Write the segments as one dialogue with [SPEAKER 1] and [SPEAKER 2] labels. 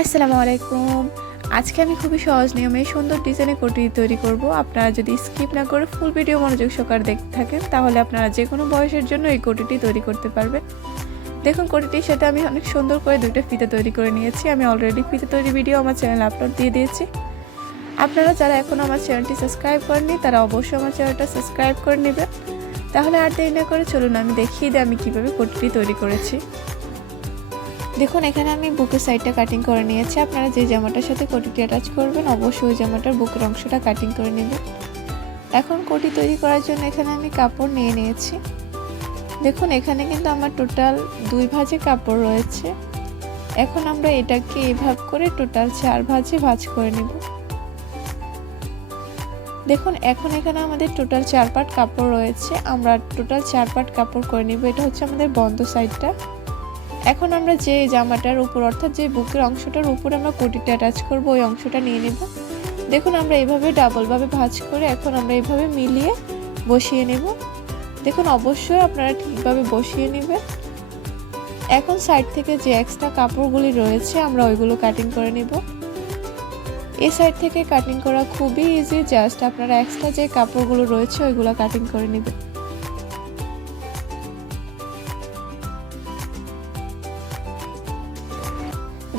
[SPEAKER 1] আসসালামু আলাইকুম। আজকে আমি খুবই সহজ নিয়মে সুন্দর ডিজাইনে কোটি তৈরি করব। আপনারা যদি স্কিপ না করে ফুল ভিডিও মনোযোগ সহকারে দেখতে থাকেন, তাহলে আপনারা যে কোনো বয়সের জন্য এই কোটিটি তৈরি করতে পারবেন। দেখুন, কোটিটির সাথে আমি অনেক সুন্দর করে দুইটা ফিতে তৈরি করে নিয়েছি। আমি অলরেডি ফিতে তৈরি ভিডিও আমার চ্যানেলে আপলোড দিয়ে দিয়েছি। আপনারা যারা এখনও আমার চ্যানেলটি সাবস্ক্রাইব করেননি, তারা অবশ্যই আমার চ্যানেলটা সাবস্ক্রাইব করে নেবেন। তাহলে আর দেরি না করে চলুন, আমি দেখিয়ে দিই আমি কীভাবে কোটিটি তৈরি করেছি। দেখুন, এখানে আমি বুকের সাইডটা কাটিং করে নিয়েছি। আপনারা যে জামাটার সাথে কোটিটি অ্যাটাচ করবেন, অবশ্যই ওই জামাটার বুকের অংশটা কাটিং করে নেবেন। এখন কোটি তৈরি করার জন্য এখানে আমি কাপড় নিয়ে নিয়েছি। দেখুন, এখানে কিন্তু আমার টোটাল দুই ভাজে কাপড় রয়েছে। এখন আমরা এটাকে এভাব করে টোটাল চার ভাজে ভাজ করে নেব। দেখুন, এখন এখানে আমাদের টোটাল চার পাট কাপড় রয়েছে। আমরা টোটাল চার পাট কাপড় করে নিব। এটা হচ্ছে আমাদের বন্ধ সাইডটা এখন আমরা যে জামাটার উপর, অর্থাৎ যে বুকের অংশটার উপর আমরা কোটিটা অ্যাটাচ করব, ওই অংশটা নিয়ে নেব। দেখুন, আমরা এভাবে ডাবলভাবে ভাঁজ করে এখন আমরা এভাবে মিলিয়ে বসিয়ে নেব। দেখুন, অবশ্যই আপনারা ঠিকভাবে বসিয়ে নেবেন। এখন সাইড থেকে যে এক্সট্রা কাপড়গুলি রয়েছে, আমরা ওইগুলো কাটিং করে নেব। এই সাইড থেকে কাটিং করা খুবই ইজি জাস্ট আপনারা এক্সট্রা যে কাপড়গুলো রয়েছে, ওইগুলো কাটিং করে নেবেন।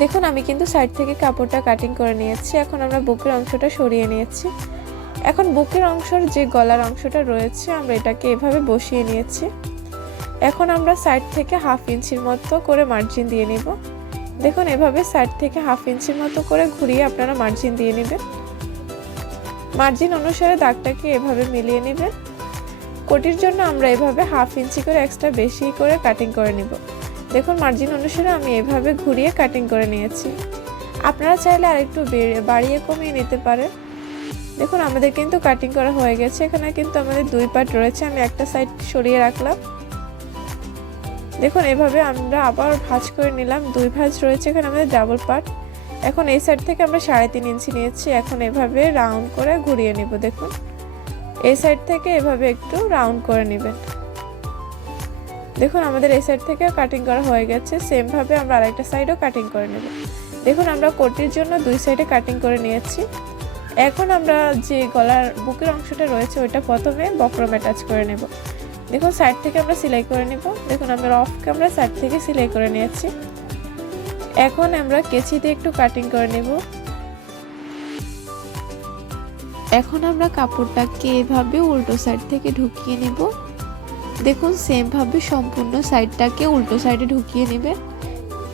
[SPEAKER 1] দেখুন, আমি কিন্তু সাইড থেকে কাপড়টা কাটিং করে নিয়েছি। এখন আমরা বুকের অংশটা সরিয়ে নিয়েছি। এখন বুকের অংশের যে গলার অংশটা রয়েছে, আমরা এটাকে এভাবে বসিয়ে নিয়েছি। এখন আমরা সাইড থেকে হাফ ইঞ্চির মতো করে মার্জিন দিয়ে নিব। দেখুন, এভাবে সাইড থেকে হাফ ইঞ্চির মতো করে ঘুরিয়ে আপনারা মার্জিন দিয়ে নেবেন। মার্জিন অনুসারে দাগটাকে এভাবে মিলিয়ে নেবেন। কোটির জন্য আমরা এভাবে হাফ ইঞ্চি করে এক্সট্রা বেশি করে কাটিং করে নিব। দেখুন মার্জিন অনুসারে আমি এভাবে ঘুরিয়ে কাটিং করে নিয়েছি। আপনারা চাইলে আরেকটু বাড়িয়ে কমিয়ে নিতে পারেন। দেখুন, আমাদের কিন্তু কাটিং করা হয়ে গেছে। এখানে কিন্তু আমাদের দুই পার্ট রয়েছে। আমি একটা সাইড সরিয়ে রাখলাম। দেখুন, এভাবে আমরা আবার ভাঁজ করে নিলাম। দুই ভাঁজ রয়েছে, এখানে আমাদের ডাবল পার্ট এখন এই সাইড থেকে আমরা সাড়ে তিন ইঞ্চি নিয়েছি। এখন এভাবে রাউন্ড করে ঘুরিয়ে নিব, দেখুন। এই সাইড থেকে এভাবে একটু রাউন্ড করে নেবেন। দেখুন, আমাদের এই সাইড থেকে কাটিং করা হয়ে গেছে। সেমভাবে আমরা আরেকটা সাইডও কাটিং করে নেব। দেখুন, আমরা কোটির জন্য দুই সাইডে কাটিং করে নিয়েছি। এখন আমরা যে গলার বুকের অংশটা রয়েছে, ওইটা প্রথমে বক্রম অ্যাটাচ করে নেব। দেখুন সাইড থেকে আমরা সেলাই করে নেব। দেখুন, আমরা অফ ক্যামেরা সাইড থেকে সেলাই করে নিয়েছি। এখন আমরা কেচি দিয়ে একটু কাটিং করে নেব। এখন আমরা কাপড়টাকে এভাবে উল্টো সাইড থেকে ঢুকিয়ে নেব। দেখুন সেমভাবে সম্পূর্ণ সাইডটাকে উল্টো সাইডে ঢুকিয়ে নেবে।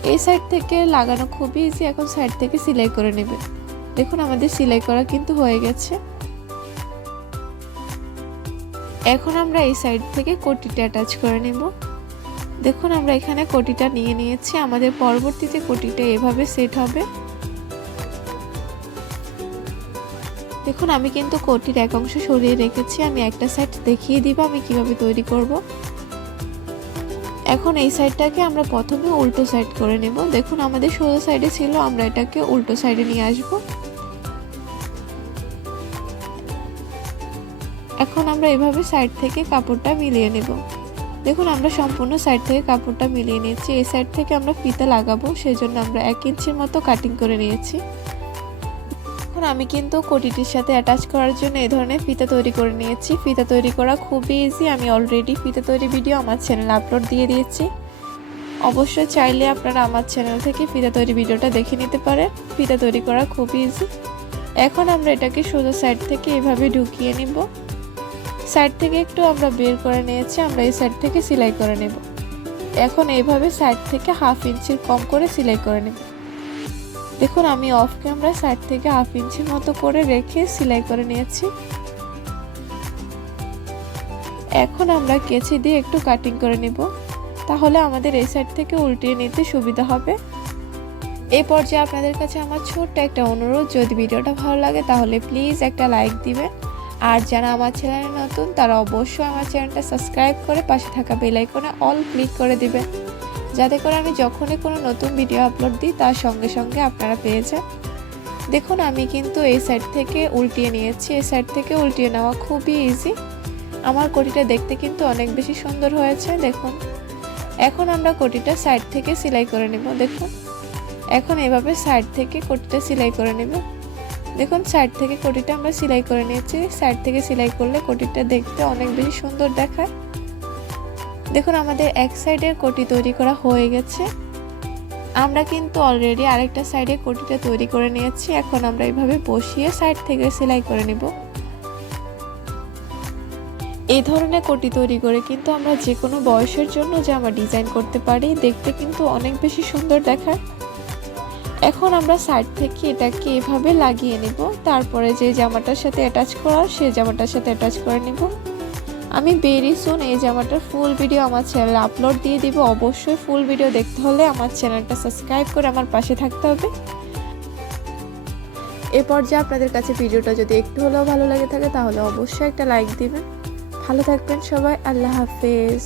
[SPEAKER 1] এই সাইড থেকে লাগানো খুবই ইজি এখন সাইড থেকে সেলাই করে নেবে। দেখুন, আমাদের সেলাই করা কিন্তু হয়ে গেছে। এখন আমরা এই সাইড থেকে কোটিটা অ্যাটাচ করে নেব। দেখুন, আমরা এখানে কোটিটা নিয়ে নিয়েছি। আমাদের পরবর্তীতে কোটিটা এভাবে সেট হবে। দেখুন, আমি কিন্তু কোটির এক অংশ সরিয়ে রেখেছি, আমি একটা সাইড দেখিয়ে দিব, আমি কীভাবে তৈরি করব। এখন এই সাইডটাকে আমরা প্রথমে উল্টো সাইড করে নেব। দেখুন, আমাদের সোজা সাইডে ছিল, আমরা এটাকে উল্টো সাইডে নিয়ে আসব। এখন আমরা এভাবে সাইড থেকে কাপড়টা মিলিয়ে নেব। দেখুন, আমরা সম্পূর্ণ সাইড থেকে কাপড়টা মিলিয়ে নিয়েছি। এই সাইড থেকে আমরা ফিতা লাগাবো, সেজন্য আমরা এক ইঞ্চির মতো কাটিং করে নিয়েছি। এখন আমি কিন্তু কোটিটির সাথে অ্যাটাচ করার জন্য এই ধরনের ফিতা তৈরি করে নিয়েছি। ফিতা তৈরি করা খুবই ইজি আমি অলরেডি ফিতা তৈরি ভিডিও আমার চ্যানেলে আপলোড দিয়ে দিয়েছি। অবশ্যই চাইলে আপনারা আমার চ্যানেল থেকে ফিতা তৈরি ভিডিওটা দেখে নিতে পারেন। ফিতা তৈরি করা খুবই ইজি এখন আমরা এটাকে সোজা সাইড থেকে এভাবে ঢুকিয়ে নিব। সাইড থেকে একটু আমরা বের করে নিয়েছি। আমরা এই সাইড থেকে সেলাই করে নেব। এখন এইভাবে সাইড থেকে হাফ ইঞ্চির কম করে সেলাই করে নেব। দেখুন, আমি অফ ক্যামেরা সাইড থেকে হাফ ইঞ্চির মতো করে রেখে সেলাই করে নিয়েছি। এখন আমরা কেচি দিয়ে একটু কাটিং করে নেব। তাহলে আমাদের এই সাইড থেকে উল্টিয়ে নিতে সুবিধা হবে। এই পর্যায়ে আপনাদের কাছে আমার ছোট্ট একটা অনুরোধ, যদি ভিডিওটা ভালো লাগে তাহলে প্লিজ একটা লাইক দিবেন। আর যারা আমার চ্যানেলে নতুন, তারা অবশ্যই আমার চ্যানেলটা সাবস্ক্রাইব করে পাশে থাকা বেল আইকনে অল ক্লিক করে দিবেন। যাতে করে আমি যখনই কোনো নতুন ভিডিও আপলোড দিই, তার সঙ্গে সঙ্গে আপনারা পেয়ে যান। দেখুন, আমি কিন্তু এই সাইড থেকে উল্টিয়ে নিয়েছি। এই সাইড থেকে উল্টিয়ে নেওয়া খুবই ইজি আমার কোটিটা দেখতে কিন্তু অনেক বেশি সুন্দর হয়েছে, দেখুন। এখন আমরা কোটিটা সাইড থেকে সেলাই করে নেব, দেখুন। এখন এভাবে সাইড থেকে কোটিটা সেলাই করে নেব। দেখুন সাইড থেকে কোটিটা আমরা সেলাই করে নিয়েছি। সাইড থেকে সেলাই করলে কোটিটা দেখতে অনেক বেশি সুন্দর দেখায়। দেখুন, আমাদের এক সাইডের কোটি তৈরি করা হয়ে গেছে। আমরা কিন্তু অলরেডি আরেকটা সাইডে কোটিটা তৈরি করে নিয়েছি। এখন আমরা এইভাবে বসিয়ে সাইড থেকে সেলাই করে নেব। এই ধরনের কোটি তৈরি করে কিন্তু আমরা যে কোনো বয়সের জন্য জামা ডিজাইন করতে পারি, দেখতে কিন্তু অনেক বেশি সুন্দর দেখায়। এখন আমরা সাইড থেকে এটাকে এভাবে লাগিয়ে নিব। তারপরে যে জামাটার সাথে অ্যাটাচ করার সেই জামাটার সাথে অ্যাটাচ করে নিব। আমি বেরি সুন এই জামাটার ফুল ভিডিও আমার চ্যানেলে আপলোড দিয়ে দিব। অবশ্যই ফুল ভিডিও দেখতে হলে আমার চ্যানেলটা সাবস্ক্রাইব করে আমার পাশে থাকতে হবে। এরপর যে আপনাদের কাছে ভিডিওটা যদি একটু হলেও ভালো লাগে থাকে, তাহলে অবশ্যই একটা লাইক দিবেন। ভালো থাকবেন সবাই, আল্লাহ হাফেজ।